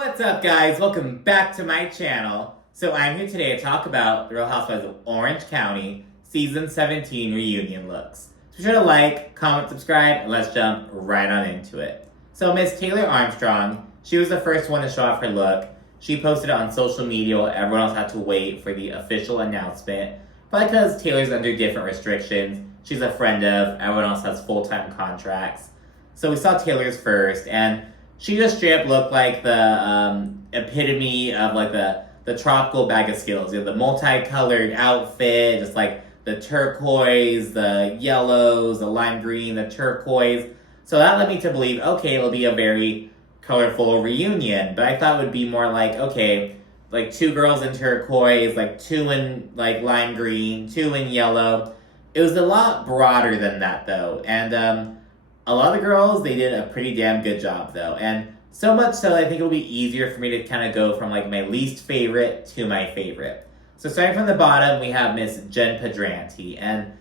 What's up, guys? Welcome back to my channel. So I'm here today to talk about the Real Housewives of Orange County Season 17 reunion looks. So be sure to like, comment, subscribe, and let's jump right on into it. So Miss Taylor Armstrong, she was the first one to show off her look. She posted it on social media while everyone else had to wait for the official announcement. Probably because Taylor's under different restrictions. She's a friend of, everyone else has full-time contracts. So we saw Taylor's first, and she just straight up looked like the epitome of like the tropical bag of skills. You know, the multicolored outfit, just like the turquoise, the yellows, the lime green, the turquoise. So that led me to believe, okay, it'll be a very colorful reunion. But I thought it would be more like, okay, like two girls in turquoise, like two in like lime green, two in yellow. It was a lot broader than that though. And a lot of the girls, they did a pretty damn good job though. And so much so I think it'll be easier for me to kind of go from like my least favorite to my favorite. So starting from the bottom, we have Miss Jen Pedranti. And,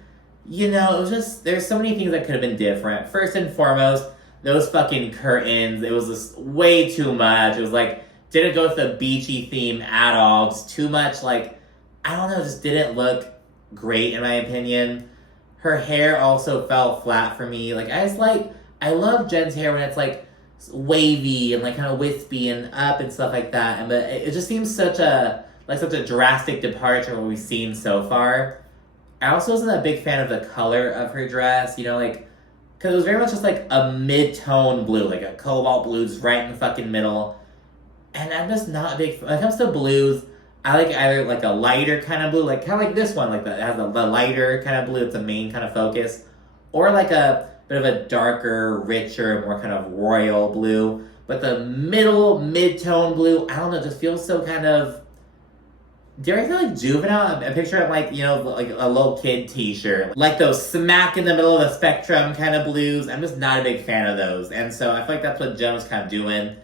you know, it was just, there's so many things that could have been different. First and foremost, those fucking curtains, it was just way too much. It was like, didn't go with the beachy theme at all. Just too much, like, I don't know, just didn't look great in my opinion. Her hair also fell flat for me. Like, I love Jen's hair when it's like wavy and like kind of wispy and up and stuff like that. And but it just seems such a drastic departure from what we've seen so far. I also wasn't a big fan of the color of her dress, you know, like, because it was very much just like a mid-tone blue, like a cobalt blue, just right in the fucking middle. And I'm just not a big, when it comes to blues, I like either like a lighter kind of blue, like kind of like this one, like that has the lighter kind of blue, it's a main kind of focus, or like a bit of a darker, richer, more kind of royal blue. But the mid-tone blue, I don't know, just feels so kind of, dare I feel like juvenile? I picture it like, you know, like a little kid t-shirt. Like those smack in the middle of the spectrum kind of blues. I'm just not a big fan of those. And so I feel like that's what Jen was kind of doing.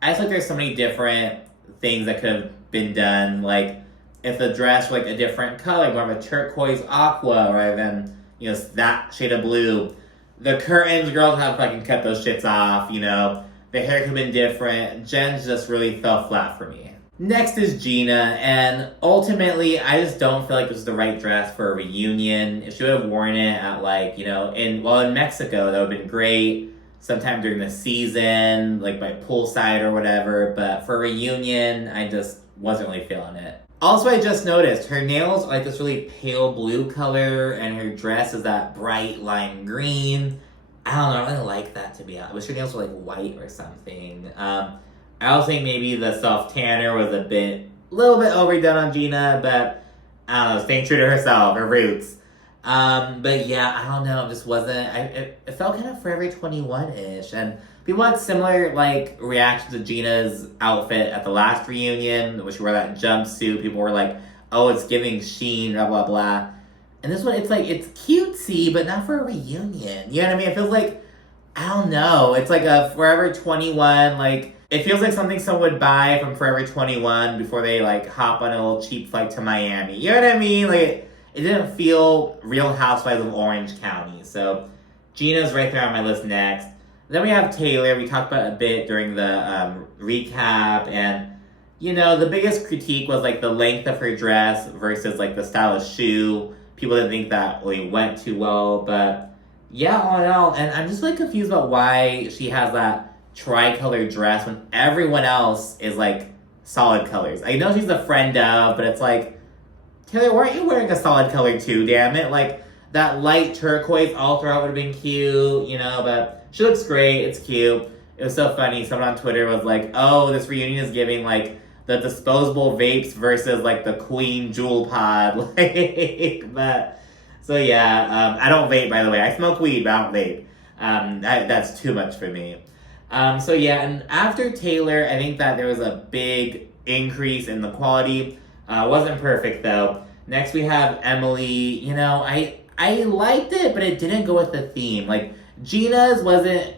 I just feel like there's so many different things that could have been done. Like if the dress were like a different color, more of a turquoise aqua rather than, you know, that shade of blue. The curtains, girls have fucking cut those shits off, you know. The hair could have been different. Jen's just really fell flat for me. Next is Gina, and ultimately, I just don't feel like this is the right dress for a reunion. If she would have worn it at like, you know, in Mexico, that would have been great. Sometime during the season, like by poolside or whatever. But for a reunion, I just wasn't really feeling it. Also, I just noticed her nails are like this really pale blue color, and her dress is that bright lime green. I don't know, I really like that, to be honest. I wish her nails were like white or something. I also think maybe the soft tanner was a little bit overdone on Gina, but I don't know, staying true to herself, her roots. But yeah, I don't know, it just wasn't, it felt kind of Forever 21-ish, and people had similar, like, reactions to Gina's outfit at the last reunion, which she wore that jumpsuit. People were like, oh, it's giving Sheen, blah, blah, blah. And this one, it's like, it's cutesy, but not for a reunion. You know what I mean? It feels like, I don't know, it's like a Forever 21, like, it feels like something someone would buy from Forever 21 before they, like, hop on a little cheap flight to Miami. You know what I mean? Like, it didn't feel Real Housewives of Orange County. So, Gina's right there on my list next. Then we have Taylor. We talked about it a bit during the recap. And, you know, the biggest critique was, like, the length of her dress versus, like, the style of shoe. People didn't think that really went too well. But, yeah, all in all. And I'm just, like, confused about why she has that tricolor dress when everyone else is, like, solid colors. I know she's a friend of, but it's like, Taylor, weren't you wearing a solid color too, damn it? Like, that light turquoise all throughout would have been cute, you know, but she looks great, it's cute. It was so funny, someone on Twitter was like, oh, this reunion is giving, like, the disposable vapes versus, like, the Queen Jewel Pod, like, but, so yeah, I don't vape, by the way. I smoke weed, but I don't vape. That's too much for me. So yeah, and after Taylor, I think that there was a big increase in the quality. Wasn't perfect though. Next we have Emily. You know, I liked it, but it didn't go with the theme. Like, Gina's wasn't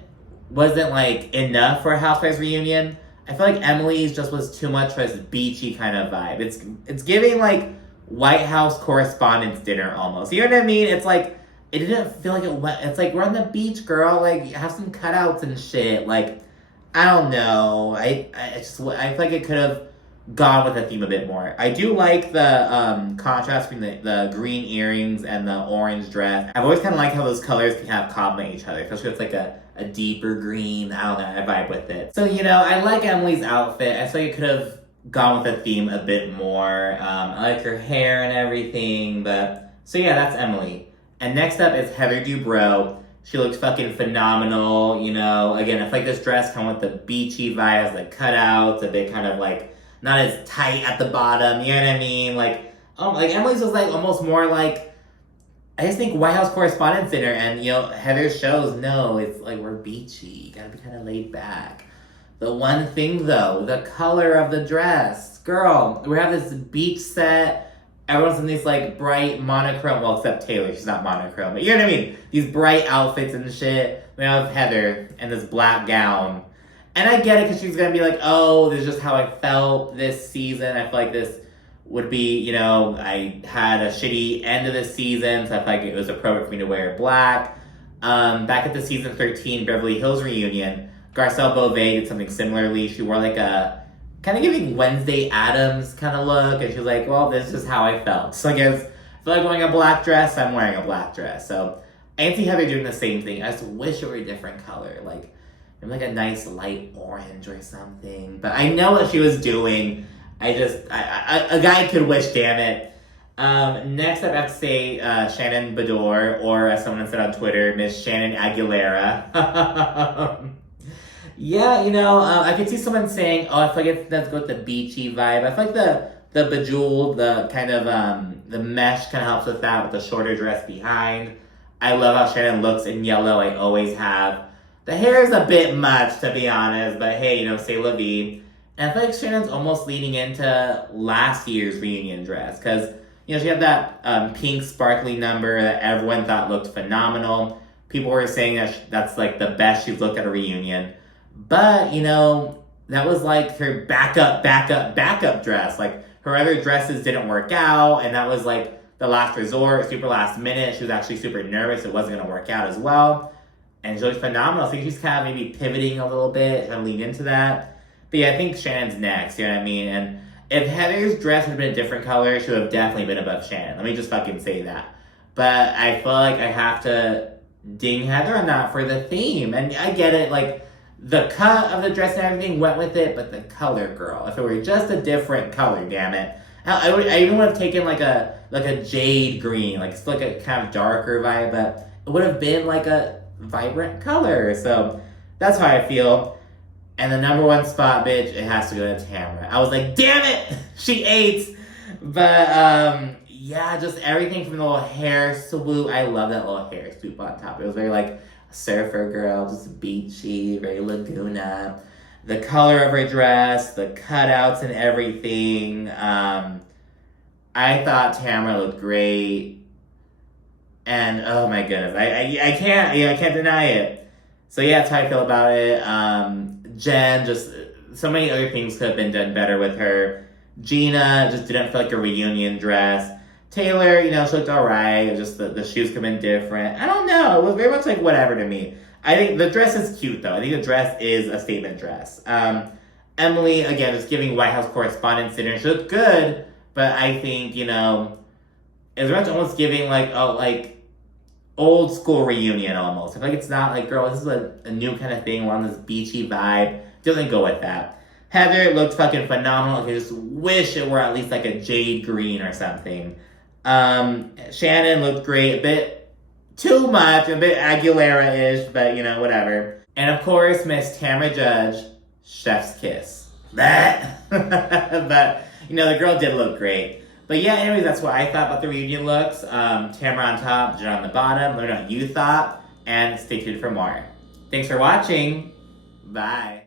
like enough for a Housewives reunion. I feel like Emily's just was too much for this beachy kind of vibe. It's giving like White House Correspondents' Dinner almost. You know what I mean? It's like, it didn't feel like it went, it's like, we're on the beach, girl, like, have some cutouts and shit, like, I don't know. I feel like it could have gone with the theme a bit more. I do like the contrast between the green earrings and the orange dress. I've always kind of liked how those colors can kind of complement each other, especially if it's like a deeper green. I don't know, I vibe with it. So, I like Emily's outfit. I feel like it could have gone with the theme a bit more. I like her hair and everything, so yeah, that's Emily. And next up is Heather Dubrow. She looks fucking phenomenal, Again, I feel like this dress kind of with the beachy vibes, the cutouts, a bit kind of like not as tight at the bottom, you know what I mean? Like Emily's was like almost more like, I just think White House Correspondents' Dinner, and Heather's shows, no, it's like we're beachy, you gotta be kind of laid back. The one thing though, the color of the dress, girl, we have this beach set. Everyone's in these like bright monochrome, well, except Taylor, she's not monochrome, but you know what I mean? These bright outfits and shit. We have Heather in this black gown. And I get it because she's gonna be like, oh, this is just how I felt this season. I feel like this would be, I had a shitty end of the season, so I feel like it was appropriate for me to wear black. Back at the season 13 Beverly Hills reunion, Garcelle Beauvais did something similarly. She wore like a kind of giving Wednesday Addams kind of look, and she's like, well, this is how I felt. So I guess if I feel like wearing a black dress, I'm wearing a black dress. So I can see Heather doing the same thing. I just wish it were a different color, like maybe like a nice light orange or something. But I know what she was doing. A guy could wish, damn it. Next up, I have to say Shannon Beador, or as someone said on Twitter, Miss Shannon Aguilera. Yeah, I could see someone saying, oh, I feel like let's go with the beachy vibe. I feel like the bejeweled, the kind of, the mesh kind of helps with that, with the shorter dress behind. I love how Shannon looks in yellow, I always have. The hair is a bit much, to be honest, but hey, c'est la vie. And I feel like Shannon's almost leaning into last year's reunion dress, because, she had that pink sparkly number that everyone thought looked phenomenal. People were saying that's like the best she's looked at a reunion. But, that was like her backup dress. Like, her other dresses didn't work out, and that was like the last resort, super last minute. She was actually super nervous it wasn't going to work out as well. And she looked phenomenal. I think she's kind of maybe pivoting a little bit, kind of lean into that. But yeah, I think Shannon's next, you know what I mean? And if Heather's dress had been a different color, she would have definitely been above Shannon. Let me just fucking say that. But I feel like I have to ding Heather on that for the theme. And I get it, like, the cut of the dress and everything went with it, but the color, girl. If it were just a different color, damn it. I even would have taken like a jade green, like it's like a kind of darker vibe, but it would have been like a vibrant color. So that's how I feel. And the number one spot, bitch, it has to go to Tamra. I was like, damn it, she ate. But yeah, just everything from the little hair swoop. I love that little hair swoop on top. It was very like surfer girl, just beachy, very Laguna. The color of her dress, the cutouts and everything. I thought Tamra looked great. And oh my goodness, I can't deny it. So yeah, that's how I feel about it. Jen, just so many other things could have been done better with her. Gina just didn't feel like a reunion dress. Taylor, she looked alright. Just the shoes could have been different. I don't know. It was very much like whatever to me. I think the dress is cute though. I think the dress is a statement dress. Emily, again, just giving White House Correspondents' Dinner. She looked good, but I think, it was very much almost giving like old school reunion almost. I feel like it's not like, girl, this is a new kind of thing. We're on this beachy vibe. Doesn't go with that. Heather looked fucking phenomenal. I just wish it were at least like a jade green or something. Shannon looked great. A bit too much. A bit Aguilera-ish, but whatever. And of course, Miss Tamra Judge, chef's kiss. But, the girl did look great. But yeah, anyways, that's what I thought about the reunion looks. Tamra on top, Jen on the bottom. Let me know what you thought. And stay tuned for more. Thanks for watching. Bye.